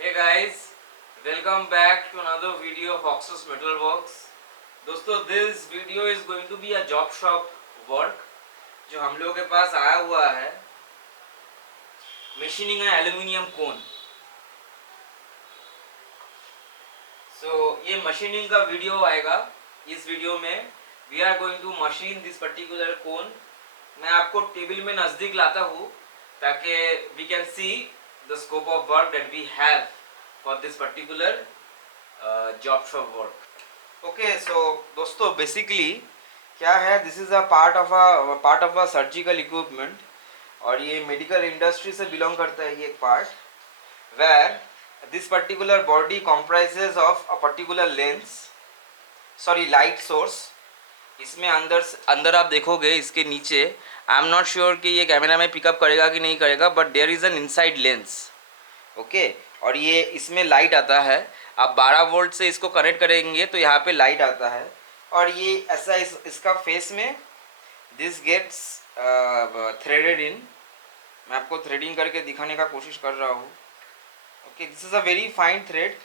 Hey guys, welcome back to another video of Oxus Metalworks. दोस्तों this video is going to be a job shop work जो हम लोगों के पास आया हुआ है मशीनिंग है एल्यूमिनियम कोन। ये मशीनिंग का वीडियो आएगा। इस वीडियो में we are going to machine this particular cone. मैं आपको टेबल में नज़दीक लाता हूँ ताकि we can see the scope of work that we have for this particular job shop work. Okay, so दोस्तों बेसिकली क्या है, this is a part of a surgical equipment और ये मेडिकल इंडस्ट्री से बिलोंग करता है ये एक part, where this particular body comprises of a particular lens, sorry light source. इसमें अंदर आप देखोगे इसके नीचे, आई एम नॉट श्योर कि ये कैमरा में पिकअप करेगा कि नहीं करेगा, but there is an inside lens. Okay, और ये इसमें लाइट आता है। आप 12 वोल्ट से इसको कनेक्ट करेंगे तो यहाँ पे लाइट आता है और ये ऐसा इसका फेस में दिस गेट्स थ्रेडेड इन। मैं आपको थ्रेडिंग करके दिखाने का कोशिश कर रहा हूँ। Okay, this is a very fine thread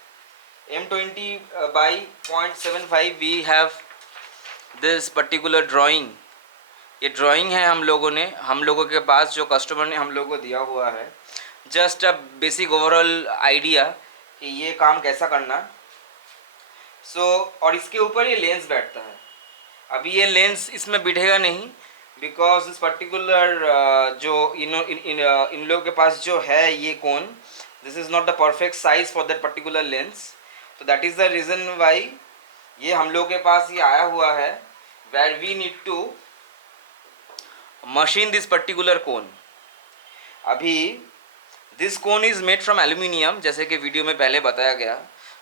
M20 by 0.75। We have this particular drawing. ये ड्राइंग है हम लोगों के पास जो कस्टमर ने हम लोगों को दिया हुआ है। Just a basic overall idea कि ये काम कैसा करना। और इसके ऊपर ये लेंस बैठता है। अभी ये लेंस इसमें बिठेगा नहीं बिकॉज दिस पर्टिकुलर जो इन लोगों के पास जो है ये cone, this is not the perfect size for that particular lens. तो that is the reason why ये हम लोगों के पास ये आया हुआ है, where we need to machine this particular cone. अभी this cone is made from aluminium, जैसे कि वीडियो में पहले बताया गया।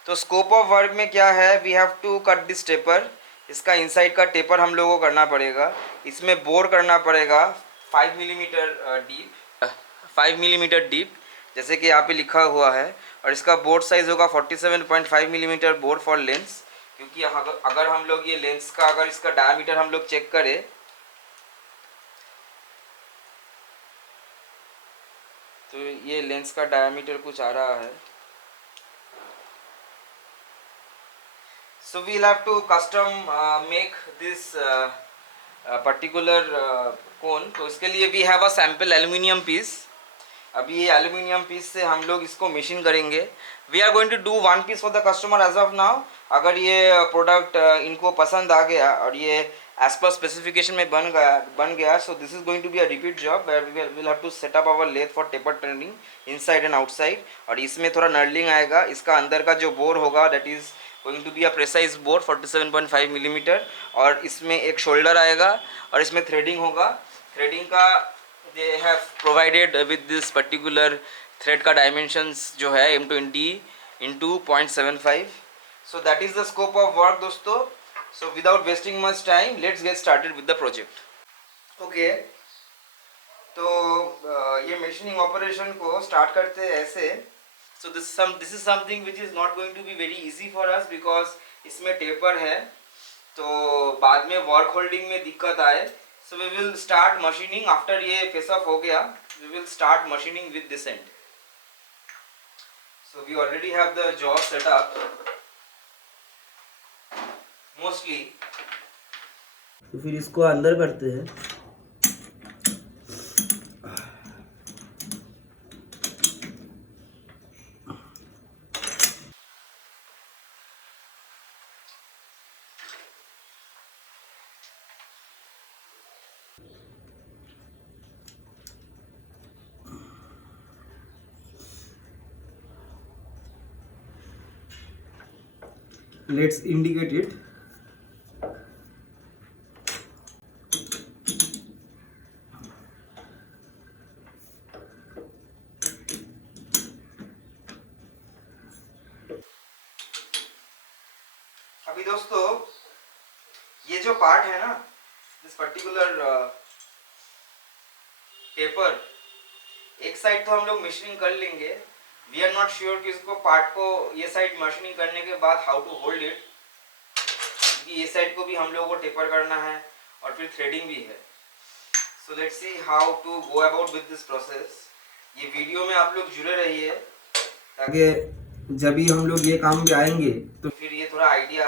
तो स्कोप ऑफ वर्क में क्या है, we have to cut this taper. इसका इनसाइड का टेपर हम लोगों को करना पड़ेगा। इसमें बोर करना पड़ेगा 5 मिलीमीटर डीप, 5 मिलीमीटर डीप जैसे कि यहाँ पे लिखा हुआ है। और इसका बोर्ड साइज़ होगा 47.5 मिलीमीटर बोर्ड फॉर लेंस। क्योंकि अगर हम लोग ये लेंस का अगर इसका डायमीटर हम लोग चेक करें तो ये लेंस का डायमीटर कुछ आ रहा है। So we'll have to custom make this particular cone. तो इसके लिए we have a sample aluminium piece. अभी ये एल्यूमिनियम पीस से हम लोग इसको मशीन करेंगे। We are going to do 1 piece for the customer as of now. अगर ये प्रोडक्ट इनको पसंद आ गया और ये एज पर स्पेसिफिकेशन में बन गया so this is going to be a repeat job where we will have to set up our lathe for taper trending inside and outside. और इसमें थोड़ा नर्लिंग आएगा। इसका अंदर का जो बोर होगा that is going to be a precise bore 47.5 millimeter. और इसमें एक शोल्डर आएगा और इसमें थ्रेडिंग होगा। थ्रेडिंग का they have provided with this particular thread का dimensions जो है M20 into 0.75। so that is the scope of work दोस्तों। so without wasting much time let's get started with the project। okay, तो ये मशीनिंग ऑपरेशन को स्टार्ट करते हैं ऐसे। so this is something which is not going to be very easy for us because इसमें टेपर है तो बाद में वर्क होल्डिंग में दिक्कत आए। So we will start machining after ये face off हो गया। We will start machining with this end। So we already have the jaw set up mostly। तो फिर इसको अंदर करते हैं। Let's indicate it। अभी दोस्तों ये जो पार्ट है ना, दिस पर्टिकुलर पेपर, एक साइड तो हम लोग मशीनिंग कर लेंगे। वी आर नॉट श्योर कि इसको पार्ट को ये साइड मशीनिंग करने के बाद हाउ टू होल्ड इट, क्योंकि ये साइड को भी हम लोगों को टेपर करना है और फिर थ्रेडिंग भी है। So let's see how to go about with this process. ये वीडियो में आप लोग जुड़े रहिए ताकि जब भी हम लोग ये काम भी आएंगे तो फिर ये थोड़ा आइडिया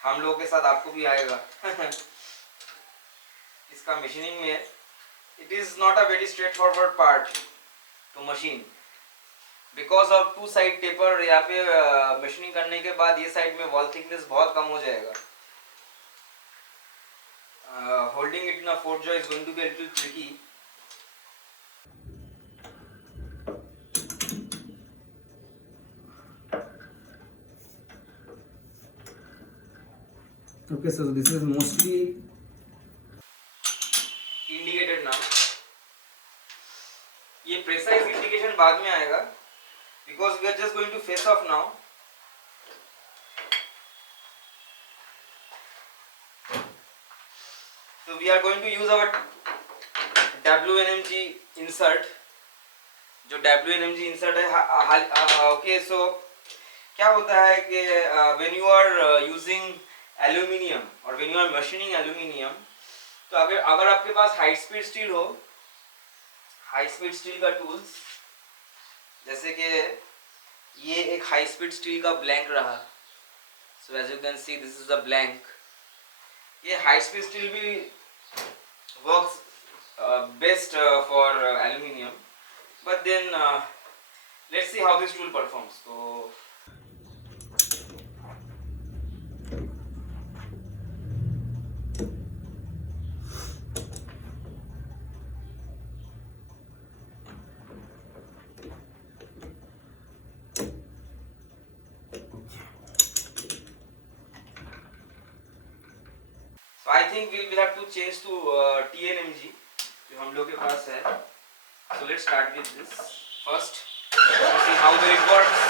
हम लोगों के साथ आपको भी आएगा। इसका मशीनिंग में it is not a very straightforward part to machine because of two side taper. यहाँ पे मशीनिंग करने के बाद ये साइड में वॉल थिकनेस बहुत कम हो जाएगा। Holding it in a fourth jaw is going to be a little tricky. Okay, so this is mostly indicated now. ये precise indication बाद में आएगा because we are just going to face off now. So we are going to use our WNMG insert. जो WNMG insert है okay, so क्या होता है कि when you are using aluminium और when you are machining aluminium, तो अगर आपके पास हाई स्पीड स्टील हो, हाई स्पीड स्टील का टूल्स, जैसे कि ये एक हाई स्पीड स्टील का ब्लैंक रहा, so as you can see this is a blank. ये हाई स्पीड स्टील भी works best for aluminium, but then let's see how this tool performs. तो I think we will have to change to TNMG जो हम लोग के पास है। So let's start with this first to see how well it works.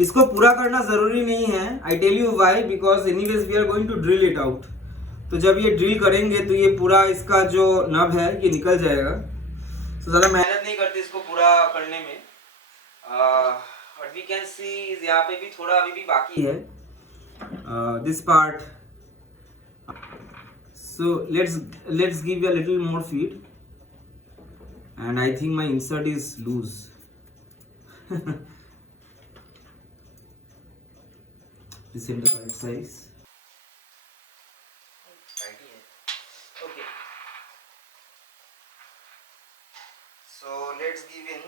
इसको पूरा करना जरूरी नहीं है। I tell you why, because anyways we are going to drill it out. तो जब ये ड्रिल करेंगे तो ये पूरा इसका जो नब है ये निकल जाएगा। तो ज़्यादा मेहनत नहीं करते इसको पूरा करने में। बट वी कैन सी यहाँ पे भी थोड़ा अभी भी बाकी है this part. So let's give a little more feed and I think my insert is loose. This in the right size. Okay. So let's give in.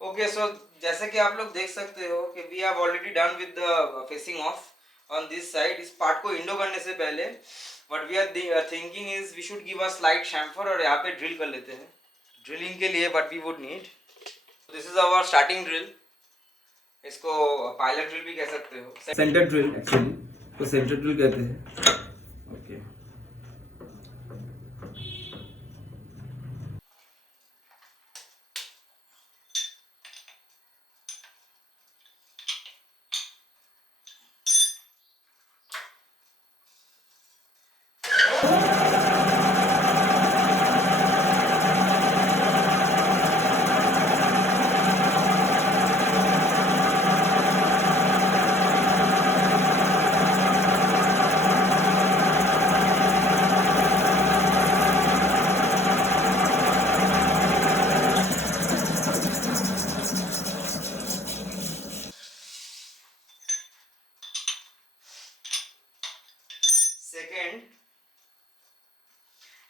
Okay, so जैसे कि आप लोग देख सकते हो कि we have already done with the facing off on this side. इस part को इंडो करने से पहले what we are thinking is we should give a slight chamfer और यहाँ पे ड्रिल कर लेते हैं। ड्रिलिंग के लिए what we would need, this is our starting drill. इसको पायलट ड्रिल भी कह सकते हो, सेंटर ड्रिल एक्चुअली तो सेंटर ड्रिल कहते हैं। ओके सेकेंड,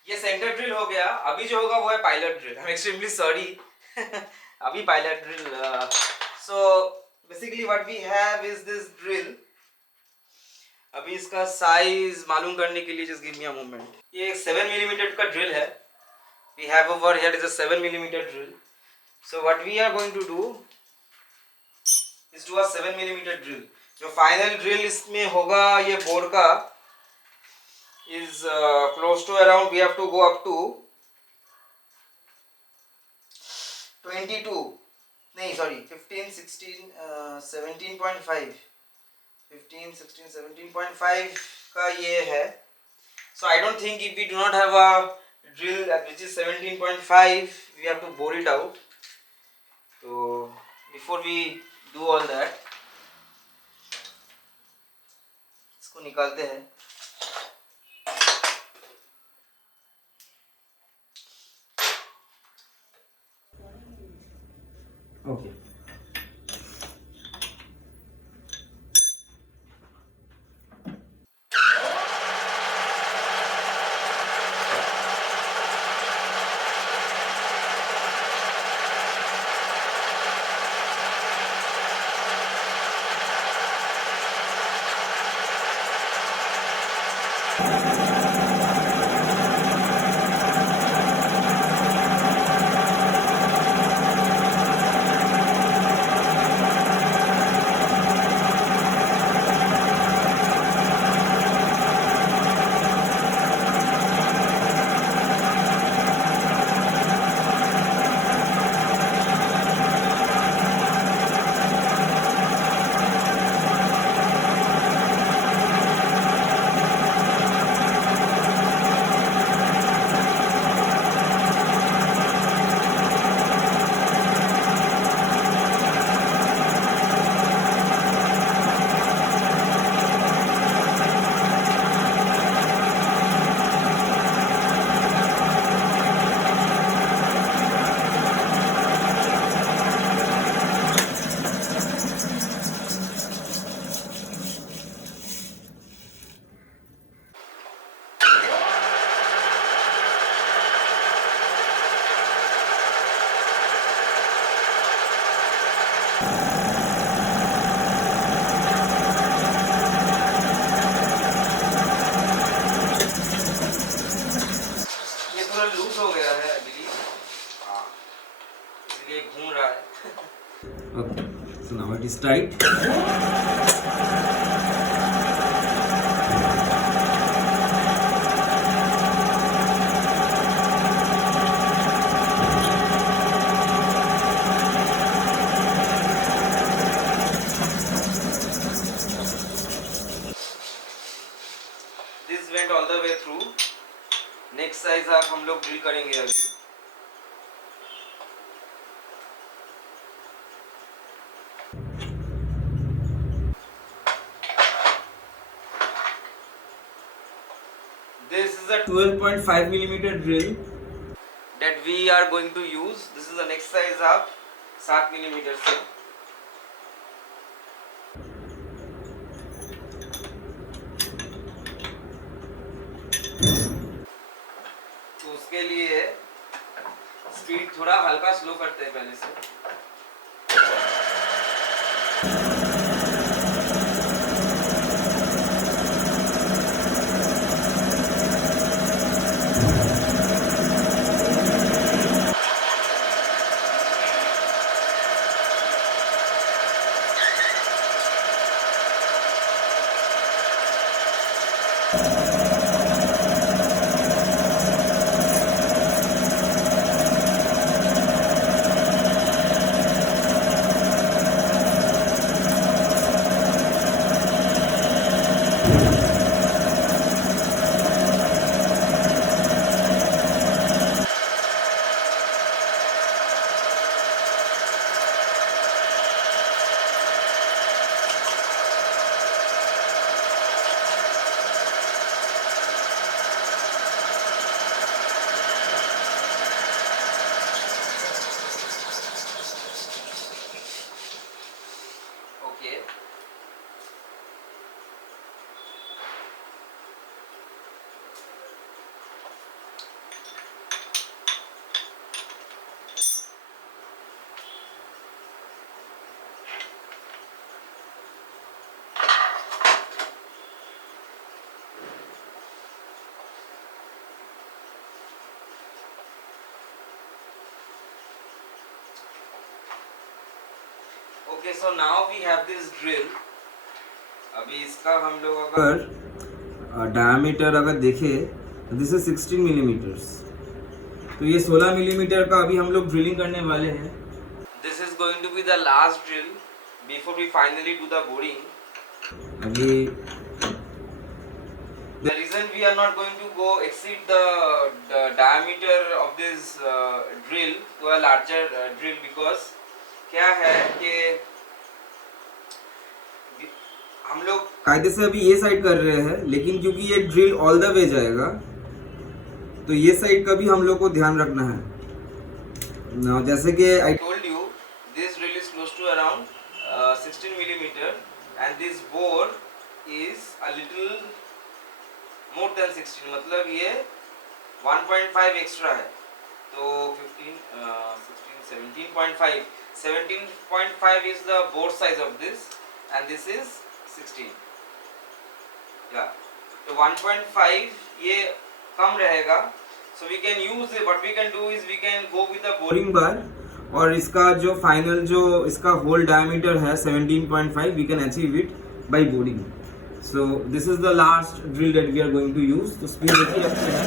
ये सेंटर ड्रिल हो गया. अभी जो होगा वो है pilot drill. I am extremely sorry. अभी pilot drill. So basically what we have is this drill. अभी इसका साइज मालूम करने के लिए just give me a moment. ये 7 मिलीमीटर का ड्रिल है. We have over here is a 7 millimeter drill. So what we are going to do is to a 7 millimeter drill. जो फाइनल ड्रिल इसमें होगा ये बोर का is close to around, we have to go up to 22, नहीं sorry 15 16 17.5 15 16 17.5 का ये है. So I don't think if we do not have a drill which is 17.5 we have to bore it out. So before we do all that इसको निकालते हैं. Okay. Loose हो गया है अभी. हाँ, इसलिए घूम रहा है. Okay, so now it is tight. This went all the way through. Next size आप हम लोग ड्रिल करेंगे अभी. This is a 12.5 millimeter drill that we are going to use. This is the next size up 7 millimeter से. उसके लिए स्पीड थोड़ा हल्का स्लो करते हैं पहले से. Okay, so now we have this drill. अभी इसका हम लोग अगर डायमीटर अगर देखें, दिस इज 16 मिलीमीटर्स, तो ये 16 मिलीमीटर का अभी हम लोग ड्रिलिंग करने वाले हैं. This is going to be the last drill before we finally do the boring. अभी the reason we are not going to go exceed the diameter of this drill to a larger drill because क्या है कि हम लोग कायदे से अभी ये साइड कर रहे हैं, लेकिन क्योंकि ये ड्रिल ऑल द वे जाएगा तो ये साइड का भी हम लोग को ध्यान रखना है. Now, जैसे कि I told you, this drill is close to around 16 millimeter and this bore is a little more than 16, मतलब ये 1.5 एक्स्ट्रा है. तो 15 16 17.5 is the bore size of this and this is 16. Yeah, तो 1.5 ये कम रहेगा. So we can use what we can do is we can go with the boring bar और इसका जो फाइनल जो इसका होल डायमीटर है 17.5 we can achieve it by boring. So this is the last drill that we are going to use. तो स्पीड देखिए अच्छी है.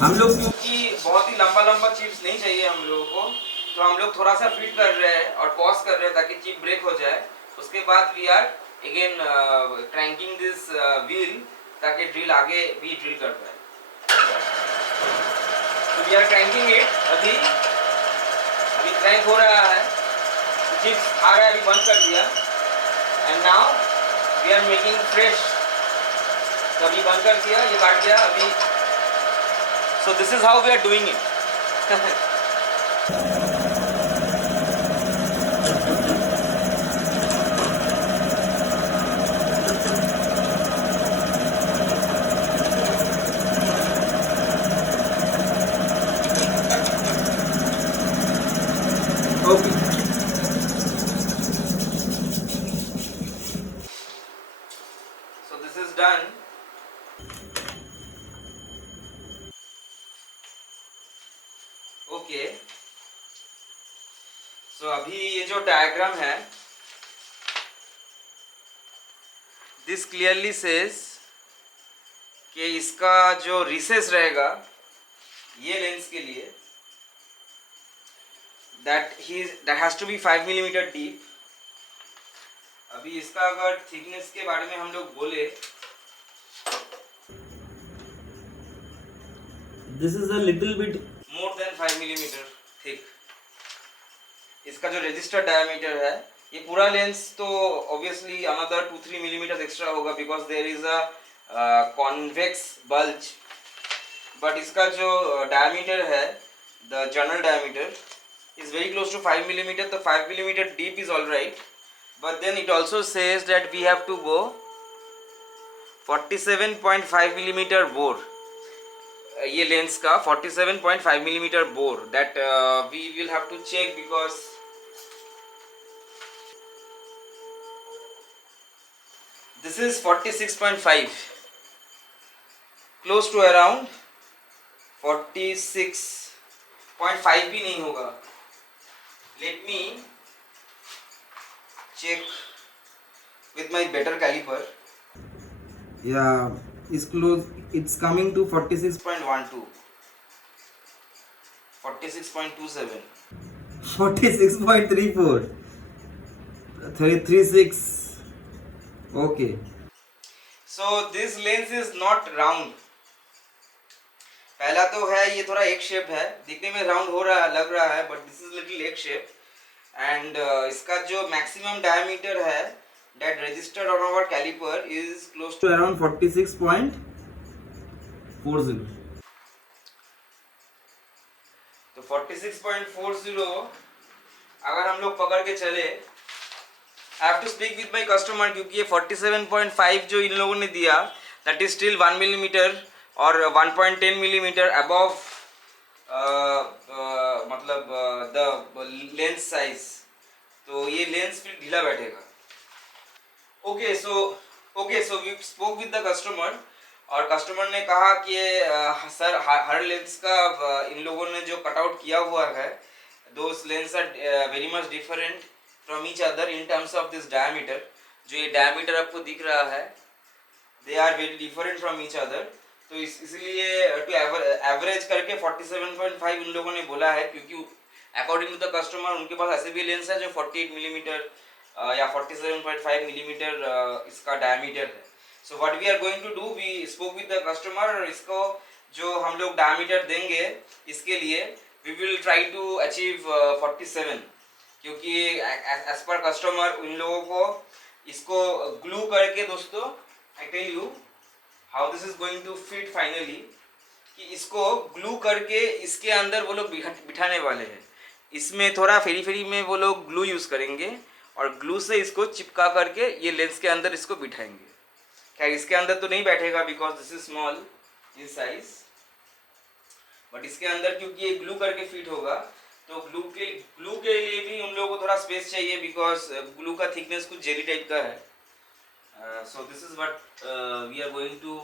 हम लोग क्योंकि बहुत ही लंबा लंबा चिप्स नहीं चाहिए हम लोगों को, तो हम लोग थोड़ा सा फिट कर रहे हैं और पॉज कर रहे हैं ताकि चिप ब्रेक हो जाए. उसके बाद we are again cranking this wheel ताकि ड्रिल आगे भी ड्रिल कर पाए. तो वी आर क्रैंकिंग इट. अभी क्रैंक हो रहा है, चिप्स आ रहा है, अभी बंद कर दिया and now we are making fresh. तो अभी बंद कर दिया, ये काट दिया अभी. So this is how we are doing it. Okay. So this is done. Okay, so अभी ये जो डायग्राम है, दिस क्लियरली सेज कि इसका जो रिसेस रहेगा ये लेंस के लिए that has to be 5 millimeter deep. अभी इसका अगर थिकनेस के बारे में हम लोग बोले, this is a little bit more than 5 millimeter thick. इसका जो रजिस्टर डायमीटर है, ये पूरा लेंस तो obviously another 2-3 millimeters extra होगा because there is a convex bulge. But इसका जो डायमीटर है, the journal diameter is very close to 5 millimeter. The 5 millimeter deep is all right, but then it also says that we have to go 47.5 millimeter bore. ये lens का 47.5 millimeter bore that we will have to check because this is 46.5, close to around 46.5 भी नहीं होगा. Let me check with my better caliper. या is close, it's coming to 46.12, 46.27, 46.34, 36. Okay, so this lens is not round. पहला तो है ये थोड़ा एक शेप है, दिखने में राउंड हो रहा है, लग रहा है, बट दिस इज लिटिल एक शेप. एंड इसका जो मैक्सिमम डायमीटर है that registered on our caliper is close to around 46.40. तो 46.40 अगर हम लोग पकड़ के चले, I have to speak with my customer, क्योंकि ये 47.5 जो इन लोगों ने दिया दैट इज स्टिल 1 मिलीमीटर और 1.10 मिलीमीटर अबव मतलब द लेंस साइज, तो ये लेंस फिर ढीला बैठेगा। Okay so we spoke with the customer, और कस्टमर ने कहा कि सर हर लेंस का इन लोगों ने जो कटआउट किया हुआ है, those lens are very much different from each other in terms of this diameter. जो ये डायमीटर आपको दिख रहा है, they are very different from each other. तो इसलिए टू एवरेज करके 47.5 इन लोगों ने बोला है, क्योंकि अकॉर्डिंग टू द कस्टमर उनके पास ऐसे भी लेंस है जो 48 मिलीमीटर या 47.5 मिलीमीटर इसका डायमीटर है। So what we are going to do, we spoke with the customer, इसको जो हम लोग डायमीटर देंगे इसके लिए we will try to achieve 47, क्योंकि एज पर कस्टमर उन लोगों को इसको ग्लू करके, दोस्तों I tell you how this is going to fit finally, कि इसको ग्लू करके इसके अंदर वो लोग बिठाने वाले हैं। इसमें थोड़ा फेरी फेरी में वो लोग ग्लू यूज़ करेंगे और ग्लू से इसको चिपका करके ये लेंस के अंदर इसको बिठाएंगे। खैर इसके अंदर तो नहीं बैठेगा because this is small in size, but इसके अंदर क्योंकि ये ग्लू करके फिट होगा, तो ग्लू के लिए भी उन लोगों को थोड़ा स्पेस चाहिए बिकॉज ग्लू का थिकनेस कुछ जेली टाइप का है। So this is what we are going to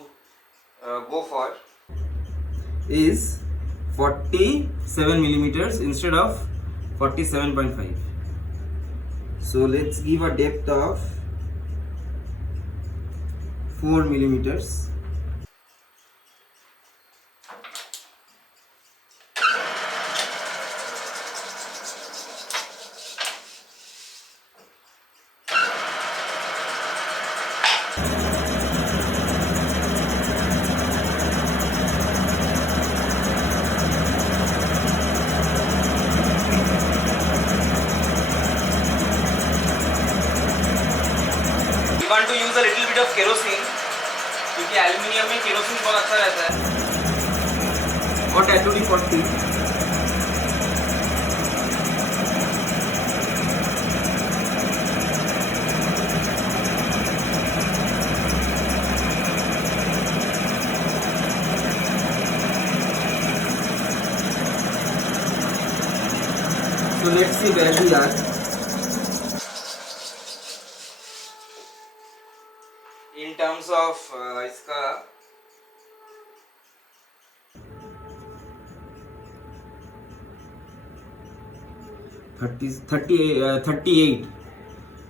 go for is 47 millimeters instead of 47.5. So let's give a depth of 4 millimeters. Want to use a little bit of kerosene, क्योंकि एल्यूमिनियम में केरोसिन बहुत अच्छा रहता है। और टैटूरी 40, so let's see where we are in terms of इसका 38।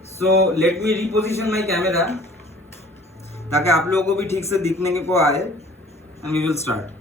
सो let me reposition my camera ताकि आप लोगों को भी ठीक से दिखने को आए, एंड वी विल स्टार्ट।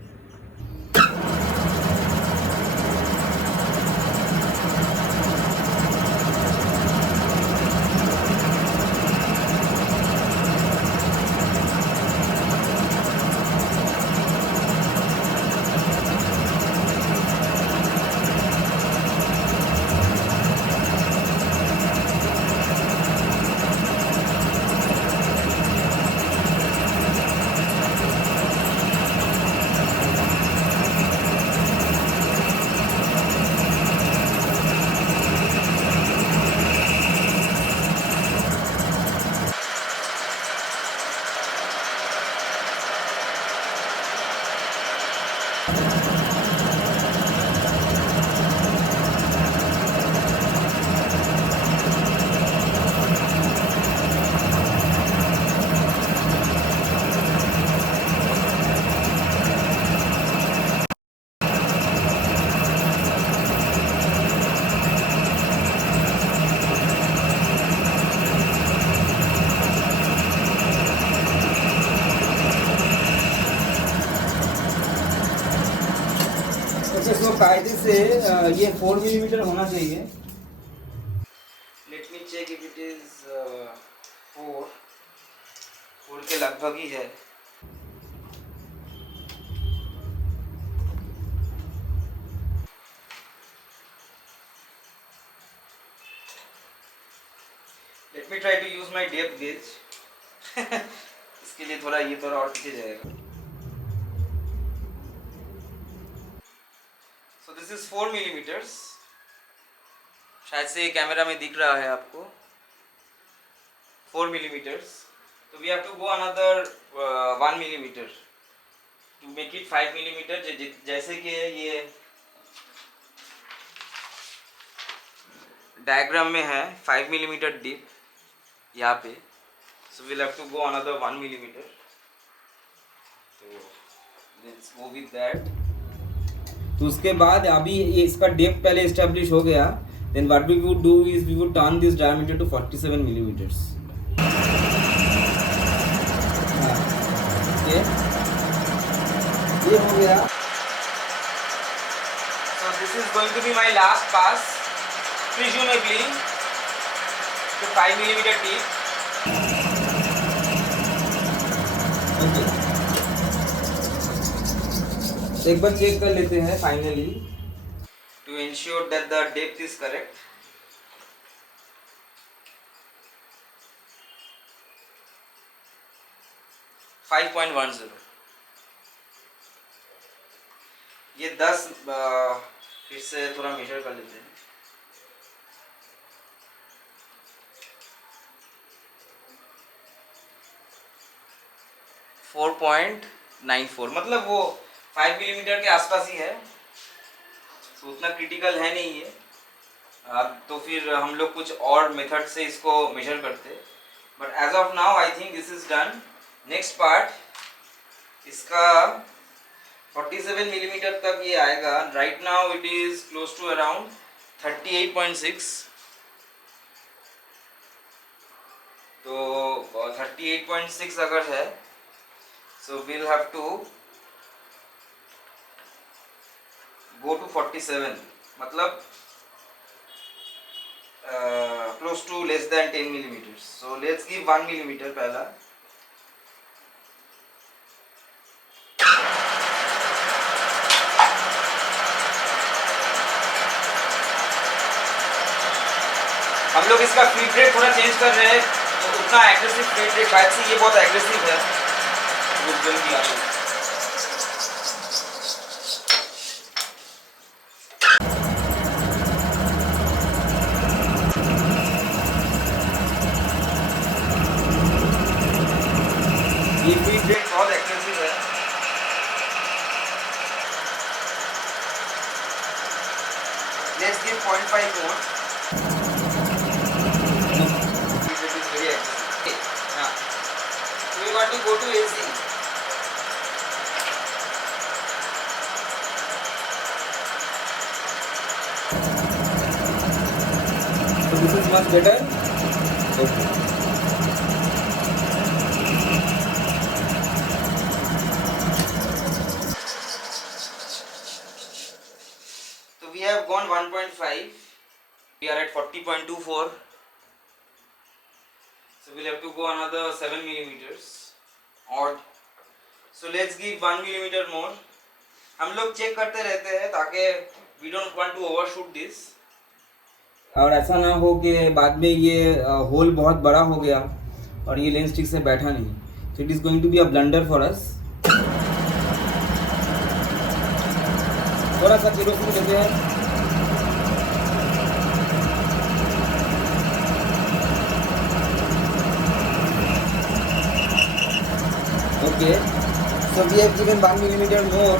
तो कायदे से ये 4 मिलीमीटर होना चाहिए। Let me check if it is 4 के लगभग ही है। Let me try to use my depth gauge. इसके लिए थोड़ा ये थोड़ा और पीछे जाएगा। So this is 4 millimeters. शायद से कैमरा में दिख रहा है आपको 4 मिलीमीटर्स. तो we have to go another 1 millimeter to make it 5 millimeter. जैसे कि ये डायग्राम में है 5 मिलीमीटर डीप यहाँ पे. So we'll have to go another 1 millimeter. तो लेट्स गो विद दैट. तो उसके बाद अभी ये इसका डेप्थ पहले एस्टेब्लिश हो गया. Then what we would do is we would turn this diameter to 47 millimeters. Okay, ये हो गया. So this is going to be my last pass, presumably to 5 millimeter tip. Okay. एक बार चेक कर लेते हैं finally to ensure that the depth is correct. Five 5.10. ये 10 फिर से थोड़ा मेजर कर लेते हैं. 4.94, मतलब वो 5 मिलीमीटर के आसपास ही है. तो उतना क्रिटिकल है नहीं ये. तो फिर हम लोग कुछ और मेथड से इसको मेजर करते. But as of now I think this is done. Next part इसका 47 मिलीमीटर तक ये आएगा. Right now it is close to around 38.6. तो 38.6 अगर है, so we'll have to go to 47, मतलब close to less than 10 millimeters. So let's give 1 millimeter पहला. हम लोग इसका फीड रेट थोड़ा चेंज कर रहे हैं, तो उतना एग्रेसिव फीड रेट शायद से ये बहुत एग्रेसिव है. जल्दी आ गई. ये फीड रेट बहुत एग्रेसिव है. Let's give 0.5 more. It is very aggressive. Now we want to go to AC. So this is much better. Okay. So we have gone 1.5. We are at 40.24. So we'll have to go another 7 millimeters. Odd. So let's give 1 millimeter more. हम लोग चेक करते रहते हैं ताकि we don't want to overshoot this. और ऐसा ना हो कि बाद में ये होल बहुत बड़ा हो गया और ये लेंस ठीक से बैठा नहीं. So it is going to be a blunder for us. थोड़ा सा केरोसिन देते हैं. Okay, so we have given 1 millimeter more.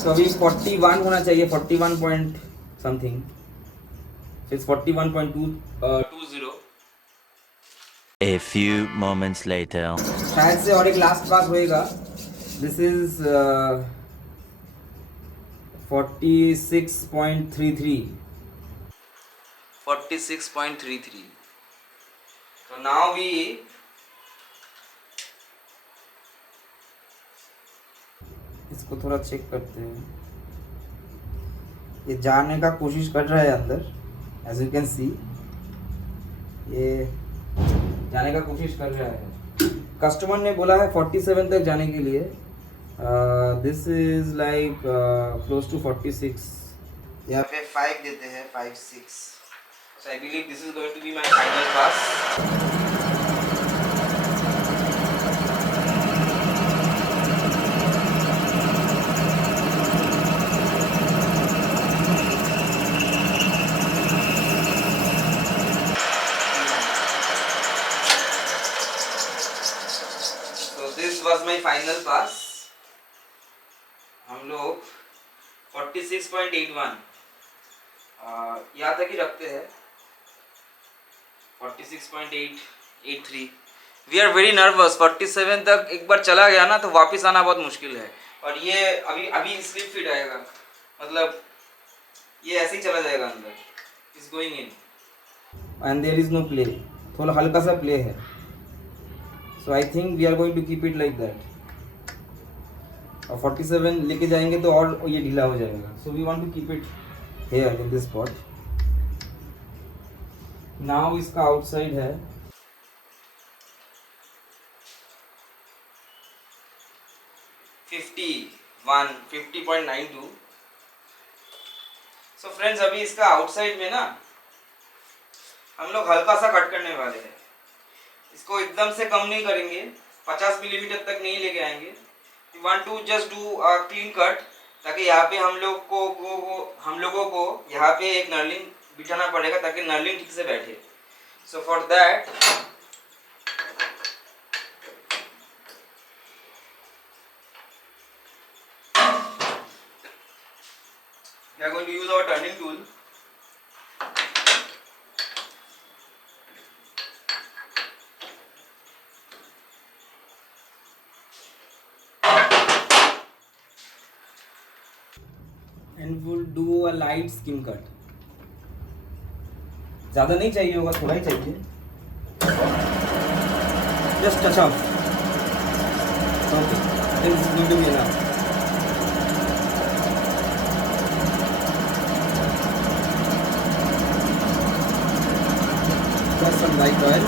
So अभी 41 होना चाहिए, 41 point something. So it's 41.20. A few moments later. शायद से और एक लास्ट पास होएगा. This is 46.33. 46.33. So now we इसको थोड़ा चेक करते हैं. ये जाने का कोशिश कर रहा है अंदर. एज यू कैन सी ये जाने का कोशिश कर रहा है. कस्टमर ने बोला है 47 तक जाने के लिए. This is like close to 46. यहाँ पे 5 देते हैं, 5 6. So I believe this is going to be my final pass. This was my final pass. हम लोग 46.81 यहाँ तक ही रखते हैं। 46.883। We are very nervous. 47 तक एक बार चला गया ना तो वापस आना बहुत मुश्किल है। और ये अभी अभी स्लिप फिट आएगा, मतलब ये ऐसे ही चला जाएगा अंदर। Is going in and there is no play, थोड़ा हल्का सा प्ले है। So I think we are going to keep it like that. और 47 लेके जाएंगे तो और ये ढीला हो जाएगा। So we want to keep it here in this spot. Now इसका आउटसाइड है 50.92। सो फ्रेंड्स, अभी इसका आउटसाइड में ना हम लोग हल्का सा कट करने वाले हैं। इसको एकदम से कम नहीं करेंगे, 50 मिलीमीटर तक नहीं लेके आएंगे। We want to just do a clean cut, ताकि यहाँ पे हम लोगों को यहाँ पे एक नर्लिंग बिठाना पड़ेगा ताकि नर्लिंग ठीक से बैठे। So for that we are going to use our turning tool. And we'll do a light skim cut. ज़्यादा नहीं चाहिए होगा, थोड़ा ही चाहिए। Just touch up. Okay. I think this is going to be enough. Just some light oil.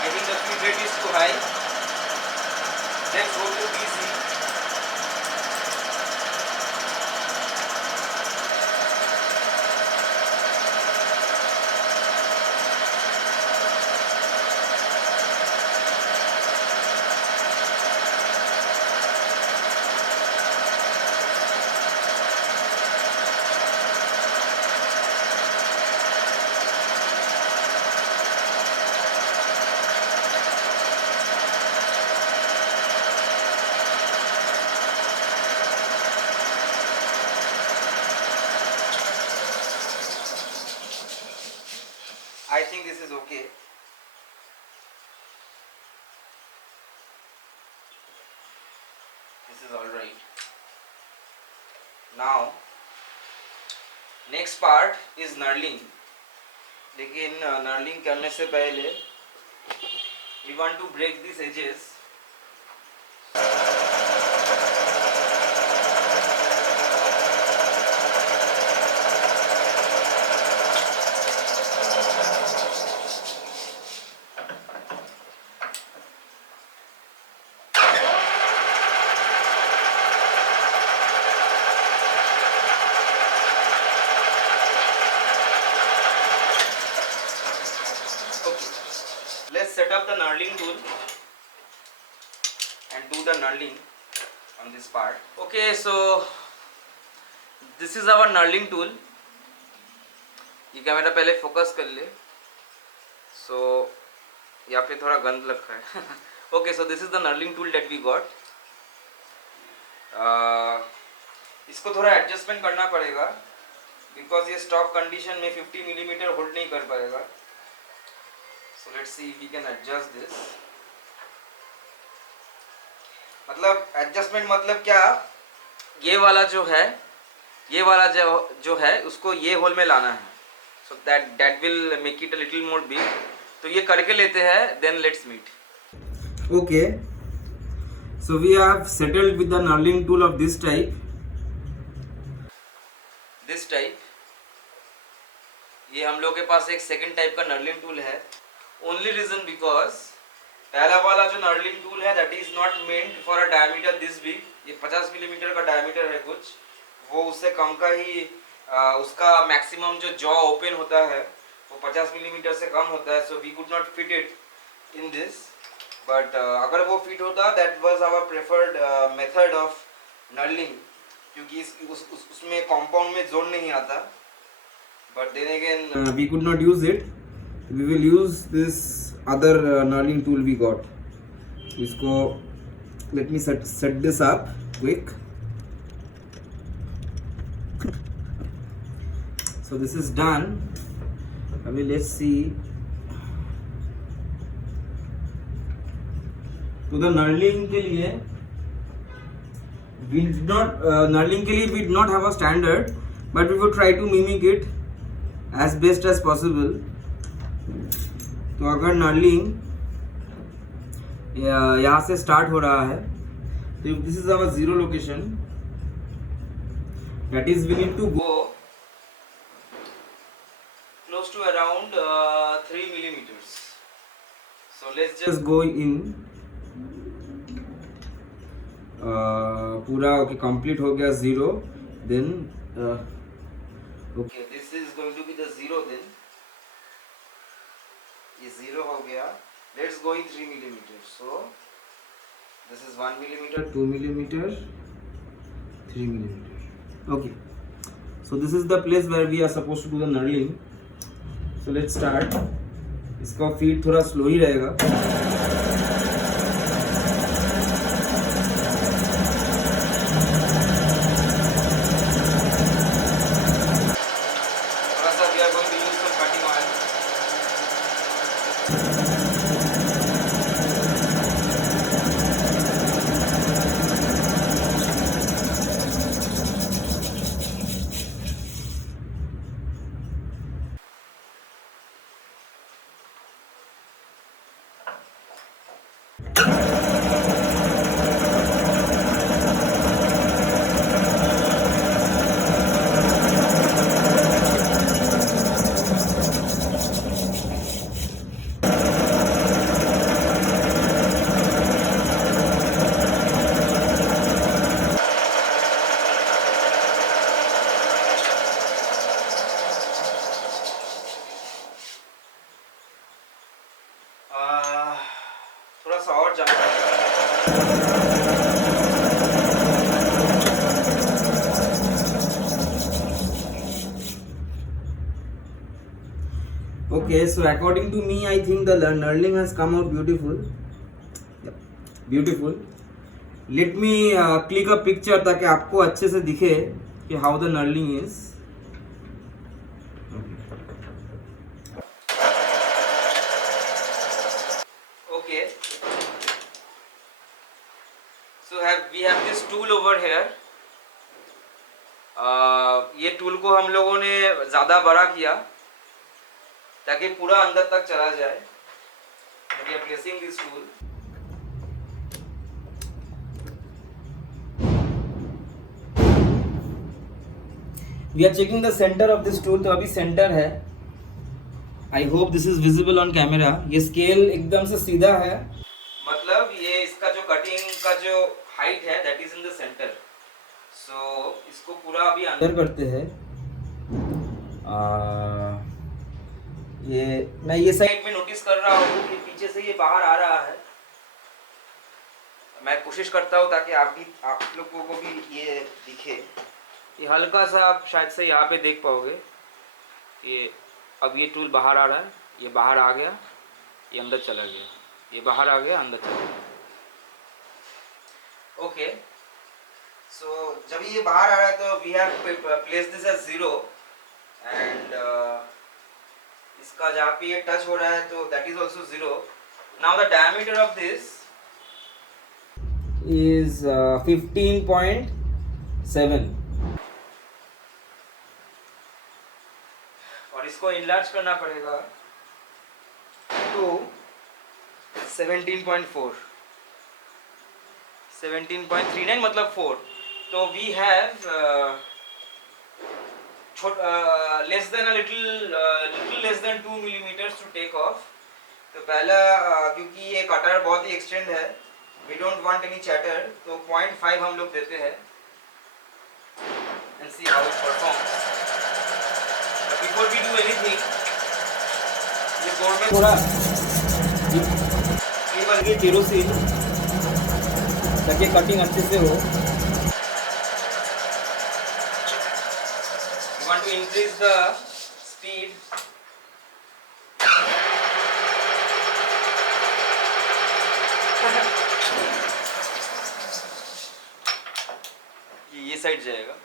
I think the feed rate is too high. Let's go to BC. I think this is okay. This is all right. Now, next part is knurling. लेकिन knurling करने से पहले we want to break these edges. Let's set up the knurling tool and do the knurling on this part. Okay, so this is our knurling tool. ये कैमरा पहले फोकस कर ले। So यहाँ पे थोड़ा गंद लगा है। Okay, so this is the knurling tool that we got. इसको थोड़ा एडजस्टमेंट करना पड़ेगा because ये स्टॉक कंडीशन में 50 मिलीमीटर होल्ड नहीं कर पाएगा। So let's see if we can adjust this. मतलब एडजस्टमेंट मतलब क्या, ये वाला जो है उसको ये होल में लाना है। So that will make it a little more big. तो ये करके लेते हैं, then let's meet. Okay. So we have settled with the knurling tool of this type. This type. ये हम लोग के पास एक सेकंड टाइप का knurling tool है। Only reason because पहला वाला जो knurling tool है that is not meant for a diameter this big. ये 50 मिलीमीटर का diameter है कुछ, वो उससे कम का ही उसका मैक्सिमम जो जॉ ओपन होता है वो 50 मिलीमीटर से कम होता है। So we could not fit it in this. But अगर वो fit होता that was our preferred method of knurling, क्योंकि उसमें compound में जोड़ नहीं आता। But then again we could not use it. We will use this other knurling tool we got. इसको let me set this up quick. So this is done. अभी let's see. तो the knurling के लिए we did not knurling के लिए we did not have a standard, but we would try to mimic it as best as possible. तो अगर knurling यहाँ से स्टार्ट हो रहा है तो this is our zero location, that is we need to go close to around 3 millimeters. So let's just go in. पूरा okay complete हो गया zero. Then okay, this is going to be the zero then. ये जीरो हो गया. Let's go in 3 millimeters. So this is 1 millimeter. 2 millimeter, 3 millimeter. Okay, so this is the place where we are supposed to do the knurling. So let's start. इसका फीड थोड़ा स्लो ही रहेगा. थोड़ा सा we are going to use some cutting oil. थोड़ा सा और जाना. Okay, so according to me, I think the knurling has come out beautiful. Yep, beautiful. Let me click a picture ताकि आपको अच्छे से दिखे कि how the knurling is. Okay. So we have this tool over here. ये टूल को हम लोगों ने ज़्यादा बड़ा किया ताकि पूरा अंदर तक चला जाए. We are placing this tool. We are checking the center of this tool. तो अभी सेंटर है. I hope this is visible on camera. ये स्केल एकदम से सीधा है. मतलब ये इसका जो कटिंग का जो हाइट है that is in the center. So इसको पूरा अभी अंदर करते हैं. मैं ये साइड में नोटिस कर रहा हूँ कि पीछे से ये बाहर आ रहा है. मैं कोशिश करता हूँ ताकि आप लोगों को भी ये दिखे. ये हल्का सा आप शायद से यहाँ पे देख पाओगे. ये अब ये टूल बाहर आ रहा है. ये बाहर आ गया, ये अंदर चला गया, ये बाहर आ गया, अंदर चला गया. ओके, सो जब ये बाहर आ रहा है तो we have place this as zero and इसका जहाँ पे ये टच हो रहा है तो that is also zero. Now the diameter of this is 15.7. और इसको इनलार्ज करना पड़ेगा तो 17.4, 17.39 मतलब 4. तो we have less than a little less than 2 millimeters to take off. तो पहला क्योंकि ये कटर बहुत ही एक्सटेंड है, we don't want any chatter, तो 0.5 हम लोग देते हैं and see how it performs. But before we do anything, ये बोर्ड में थोड़ा केवल ये केरोसिन ताकि कटिंग अच्छे से हो. you want to increase the speed. ये साइड जाएगा. Okay.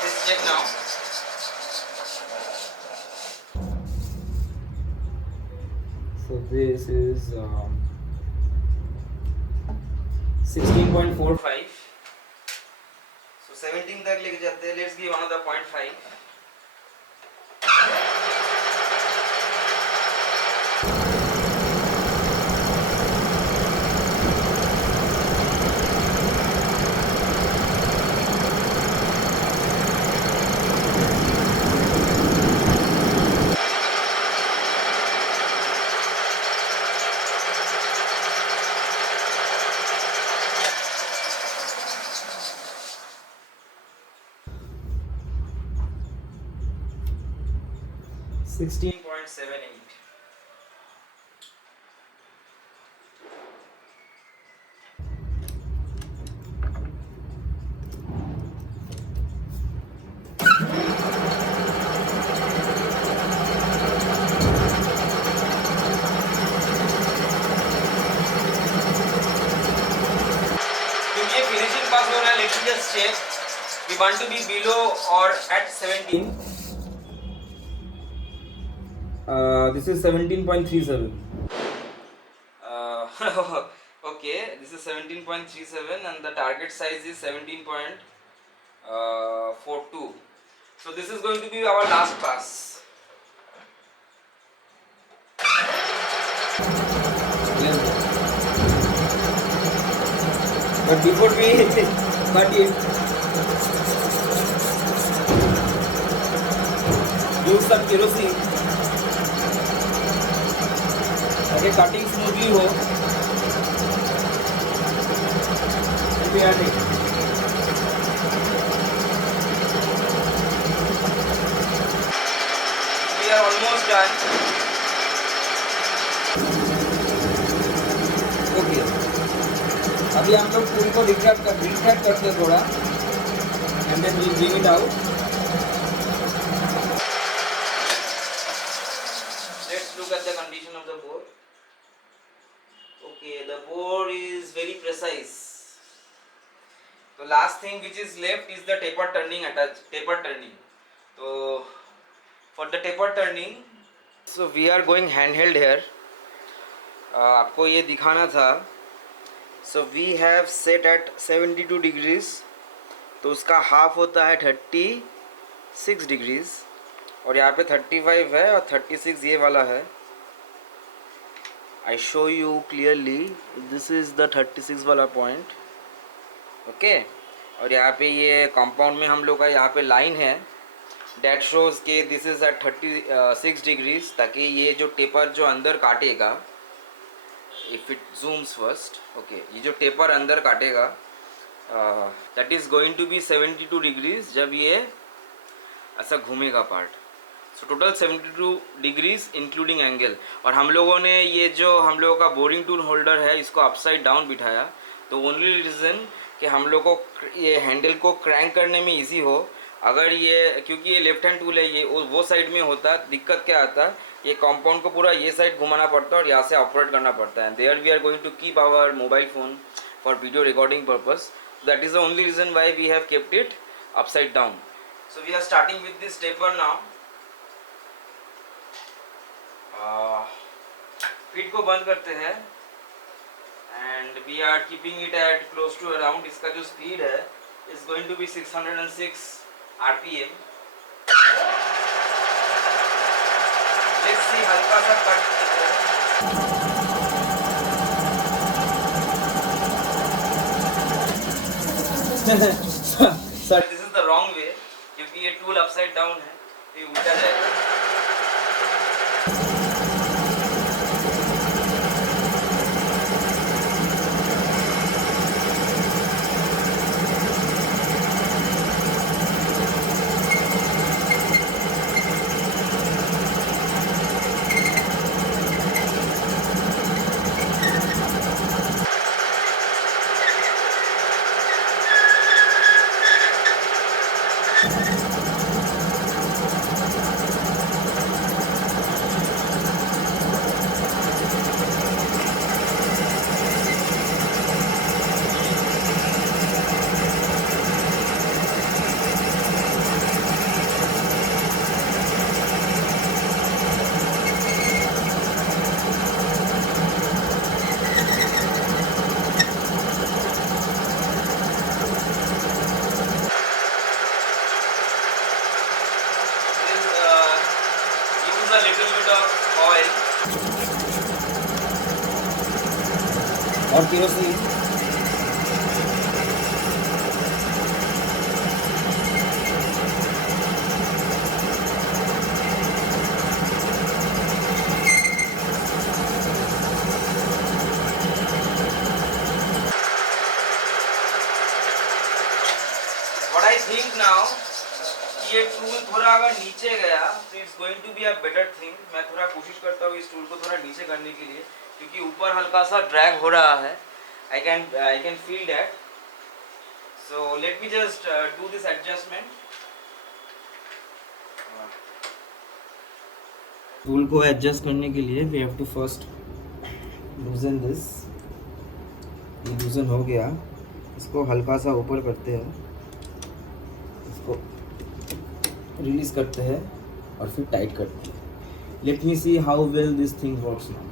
Let's check now. So this is 16.45. 5. So 17 तक लेके जाते हैं. Let's give another 0.5. Sixteen. 16.78. क्योंकि ये फिनिशिंग पास हो रहा है, let me just check. We want to be below or at 17. This is 17.37. Okay, this is 17.37 and the target size is 17.42. So this is going to be our last pass. But before we use some kerosene. ताकि cutting smoothly हो. We are almost done. Okay. अभी हम लोग टूल को रिट्रैक्ट करते हैं थोड़ा, and then we'll bring it out. Let's look at the condition of the bore. Okay, the bore is very precise. The last thing which is left is the taper turning. So for the taper turning, so we are going handheld here. आपको ये दिखाना था. So we have set at 72 degrees. तो उसका हाफ होता है 36 डिग्रीज और यहाँ पे 35 है और 36 ये वाला है. I show you clearly. This is the 36 वाला पॉइंट. ओके. और यहाँ पे ये कंपाउंड में हम लोग का यहाँ पे लाइन है. That shows के this is at 36 डिग्रीज, ताकि ये जो टेपर जो अंदर काटेगा, if it zooms first, okay, ये जो टेपर अंदर काटेगा that is going to be 72 डिग्रीज जब ये ऐसा घूमेगा part. So total 72 degrees including angle. और हम लोगों ने ये जो हम लोगों का बोरिंग टूल होल्डर है इसको अपसाइड डाउन बिठाया. तो ओनली रीज़न कि हम लोग को ये हैंडल को क्रैंक करने में इजी हो. अगर ये क्योंकि ये लेफ्ट हैंड टूल है, ये वो साइड में होता है, दिक्कत क्या आता है, ये कंपाउंड को पूरा ये साइड घुमाना पड़ता है और यहाँ से ऑपरेट करना पड़ता है. There we are going to keep our mobile phone for video recording purpose. That is the only reason why we have kept it upside down. So we are starting with this taper now. Feed को बंद करते हैं and we are keeping it at close to around. इसका जो speed है is going to be 606 RPM. Let's see, हल्का सा cut sir this is the wrong way, क्योंकि ये टूल अपसाइड डाउन है तो ये उल्टा जाएगा. और kerosene. What I think now, ये टूल थोड़ा अगर नीचे गया तो it's going to be a better thing. मैं थोड़ा कोशिश करता हूँ इस टूल को थोड़ा नीचे करने के लिए, क्योंकि ऊपर हल्का सा ड्रैग हो रहा है। I can feel that. So let me just do this adjustment. Tool को एडजस्ट करने के लिए we have to first loosen this. ये लूजन हो गया, इसको हल्का सा ऊपर करते हैं, इसको रिलीज करते हैं और फिर टाइट करते हैं। Let me see how well this thing works now.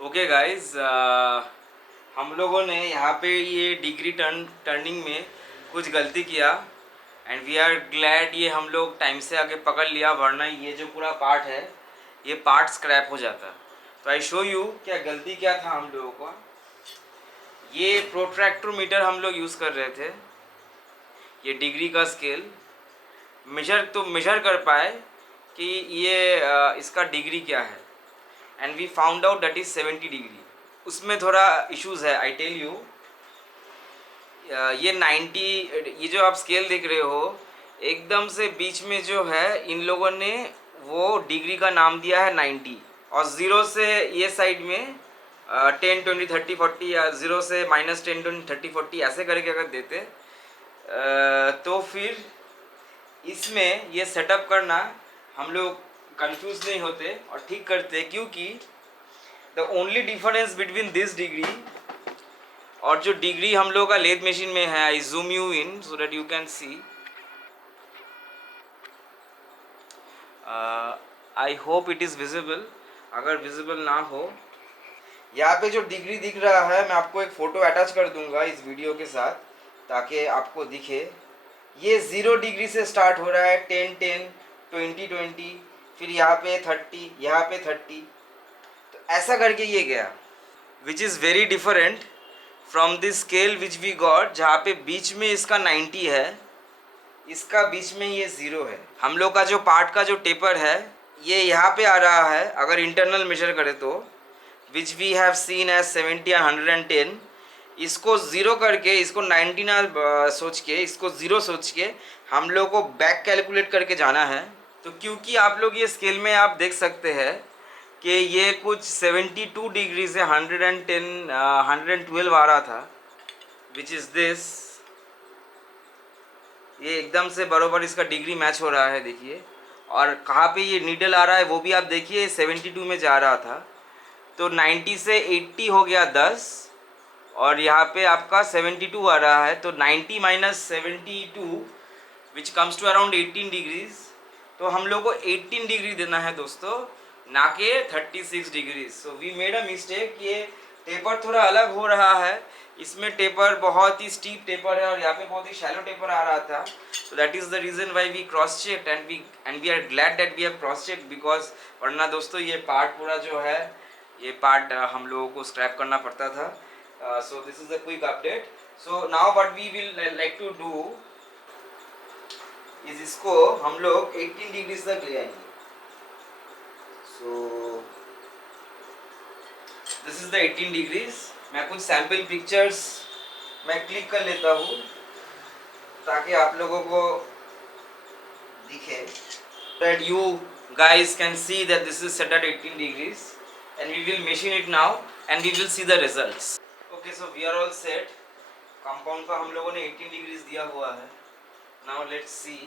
Okay guys, हम लोगों ने यहाँ पे ये डिग्री टर्निंग में कुछ गलती किया एंड वी आर ग्लैड ये हम लोग टाइम से आगे पकड़ लिया, वरना ये जो पूरा पार्ट है ये पार्ट स्क्रैप हो जाता। तो आई शो यू क्या गलती क्या था हम लोगों का। ये प्रोट्रैक्टरोमीटर हम लोग यूज़ कर रहे थे, ये डिग्री का स्केल मेजर कर पाए कि ये इसका डिग्री क्या है, and we found out that is 70 degree. उसमें थोड़ा इश्यूज है, आई टेल यू। ये 90, ये जो आप स्केल देख रहे हो एकदम से बीच में जो है इन लोगों ने वो डिग्री का नाम दिया है 90, और ज़ीरो से ये साइड में 10 20 30 40 या ज़ीरो से -10 20 30 40 ऐसे करके अगर देते तो फिर इसमें ये सेटअप करना हम लोग कंफ्यूज नहीं होते और ठीक करते, क्योंकि the only difference between this degree और जो डिग्री हम लोग का लेथ मशीन में है, आई zoom you in so that you can C. I hope it is visible. अगर विजिबल ना हो, यहाँ पे जो डिग्री दिख रहा है मैं आपको एक फ़ोटो अटैच कर दूंगा इस वीडियो के साथ ताकि आपको दिखे। ये 0 डिग्री से स्टार्ट हो रहा है, 10 10 20 20, फिर यहाँ पे 30, यहाँ पे 30, तो ऐसा करके ये गया, which is very different from this scale which we got, जहाँ पे बीच में इसका 90 है, इसका बीच में ये 0 है। हम लोग का जो पार्ट का जो टेपर है ये यहाँ पे आ रहा है अगर इंटरनल मेजर करें तो, which we have seen as 70 या 110। इसको 0 करके, इसको 90 ना सोच के, इसको 0 सोच के हम लोग को बैक कैलकुलेट करके जाना है। तो क्योंकि आप लोग ये स्केल में आप देख सकते हैं कि ये कुछ 72 डिग्री से 110 112 आ रहा था, विच इज़ दिस। ये एकदम से बराबर इसका डिग्री मैच हो रहा है, देखिए। और कहाँ पे ये नीडल आ रहा है वो भी आप देखिए, 72 में जा रहा था, तो 90 से 80 हो गया 10, और यहाँ पे आपका 72 आ रहा है, तो 90 - 72 which comes to around 18 degrees. तो हम लोग को 18 डिग्री देना है दोस्तों, ना कि 36 degree. So we made a mistake. ये टेपर थोड़ा अलग हो रहा है, इसमें टेपर बहुत ही स्टीप टेपर है और यहाँ पे बहुत ही शैलो टेपर आ रहा था। So that is the reason why we cross checked and we are glad that we have cross checked, because वरना दोस्तों ये पार्ट पूरा जो है ये पार्ट हम लोगों को स्क्रैप करना पड़ता था. So this is a quick update. So now what we will like to do is इसको हम लोग 18 डिग्रीज तक ले आएंगे. So this is the 18 degrees. मैं कुछ सैम्पल पिक्चर्स मैं क्लिक कर लेता हूँ ताकि आप लोगों को दिखे. That you guys can see that this is set at 18 degrees and we will machine it now and we will see the results. Okay, so we are all set. Compound का हम लोगों ने 18 degrees दिया हुआ है. Now let's see.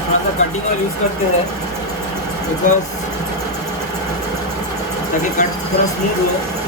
थोड़ा सा कटिंग और यूज़ करते हैं बिकॉज ताकि कट थोड़ा स्मूथ हो.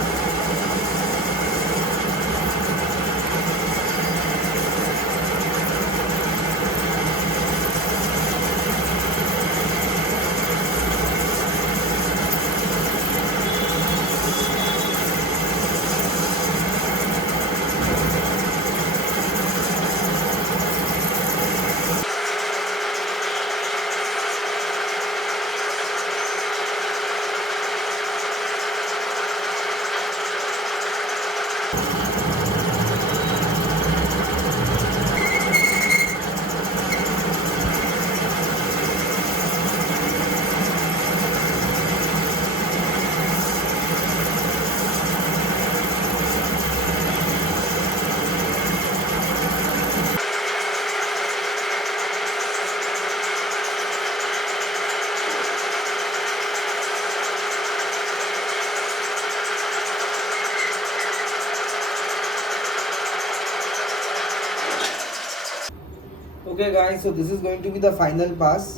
Okay guys, so this is going to be the final pass.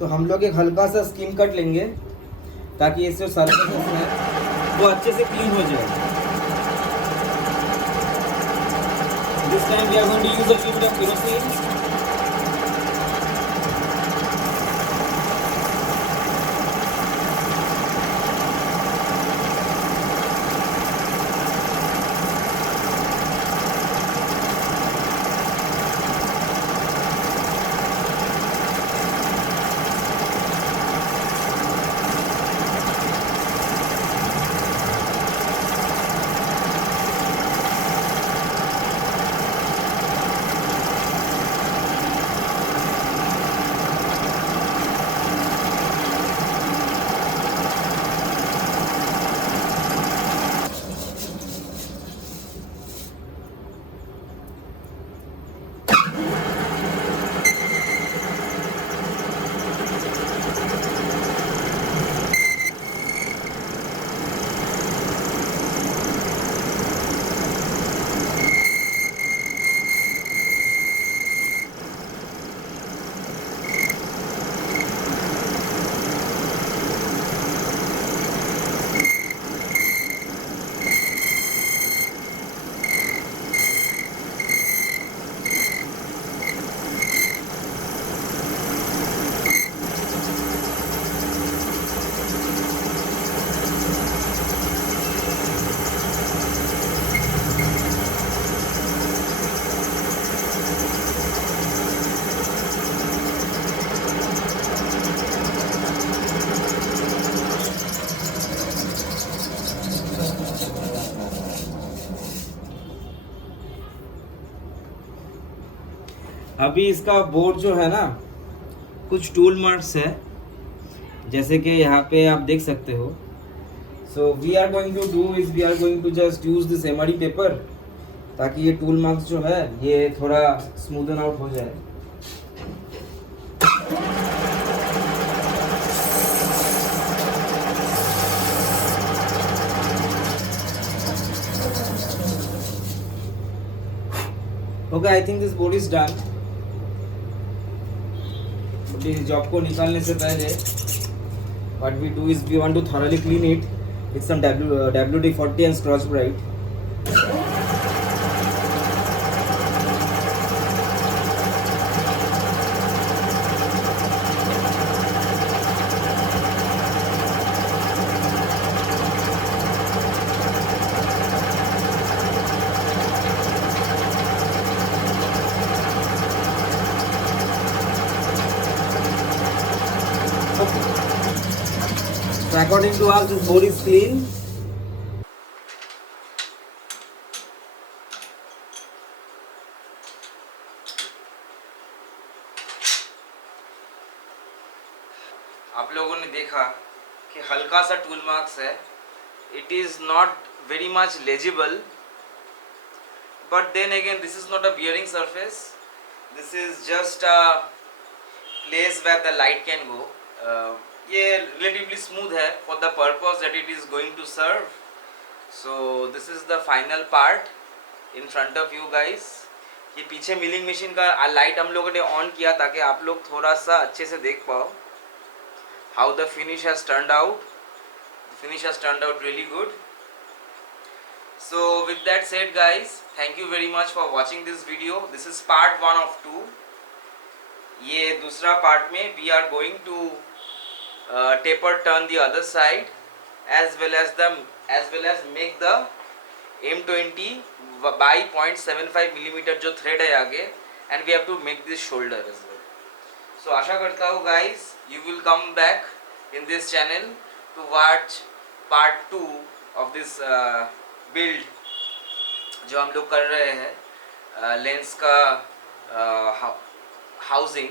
तो हम लोग एक हल्का सा स्किम कट लेंगे ताकि ये जो सरफेस है वो अच्छे से क्लीन हो जाए. This time we are going to use a little of kerosene. अभी इसका बोर्ड जो है ना कुछ टूल मार्क्स है, जैसे कि यहाँ पे आप देख सकते हो. So we are going to do is we are going to just use this MRE paper ताकि ये टूल मार्क्स जो है ये थोड़ा स्मूदन आउट हो जाए. ओके, आई think this board is done. इस जॉब को निकालने से पहले what we do is we want to thoroughly clean it with some WD-40 and Scotch Brite. So according to us, this board is clean. आप लोगों ने देखा कि हल्का सा टूल मार्क्स है. It is not very much legible, but then again this is not a bearing surface. This is just a place where the light can go. ये relatively smooth है for the purpose that it is going to serve. So this is the final part in front of you guys. ये पीछे milling machine का लाइट हम लोगों ने ऑन किया ताकि आप लोग थोड़ा सा अच्छे से देख पाओ how the finish has turned out. The finish has turned out really good. So with that said guys, thank you very much for watching this video. This is part 1 of 2. ये दूसरा पार्ट में we are going to taper turn the other side as well as make the M20 by 0.75 millimeter जो thread है आगे, and we have to make this shoulder as well. So आशा करता हूँ guys you will come back in this channel to watch part 2 of this build जो हम लोग कर रहे हैं लेंस का housing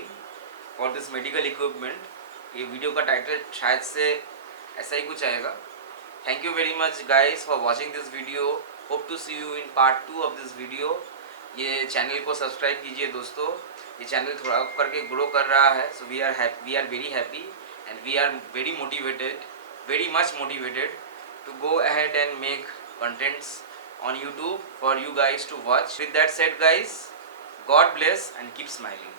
for this medical equipment. ये वीडियो का टाइटल शायद से ऐसा ही कुछ आएगा. Thank you very much guys for watching this video. Hope to see you in part 2 of this video. ये चैनल को सब्सक्राइब कीजिए दोस्तों. ये चैनल थोड़ा करके ग्रो कर रहा है. So we are very happy and we are very much motivated to go ahead and make contents on YouTube for you guys to watch. With that said guys, God bless and keep smiling.